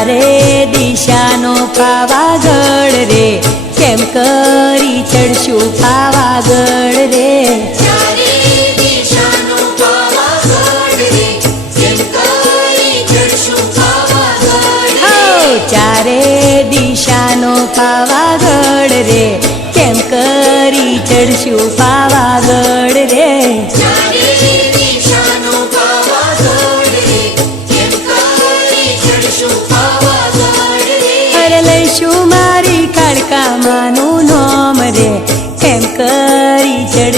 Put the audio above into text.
ચારે દિશાનો પાવાગઢ રે, કેમ કરી ચડશું પાવાગઢ રે. ચારે દિશાનો પાવાગઢ રે, કેમ કરી ચડશું પાવાગઢ રે. ચારે દિશાનો પાવાગઢ રે, કેમ કરી ચડશું પાવાગઢ રે. ચારે દિશાનો પાવાગઢ રે, કેમ કરી ચડશું પાવાગઢ રે. અરે લઈશું મારી કાળકા માનું નામ રે, કેમ કરી ચડ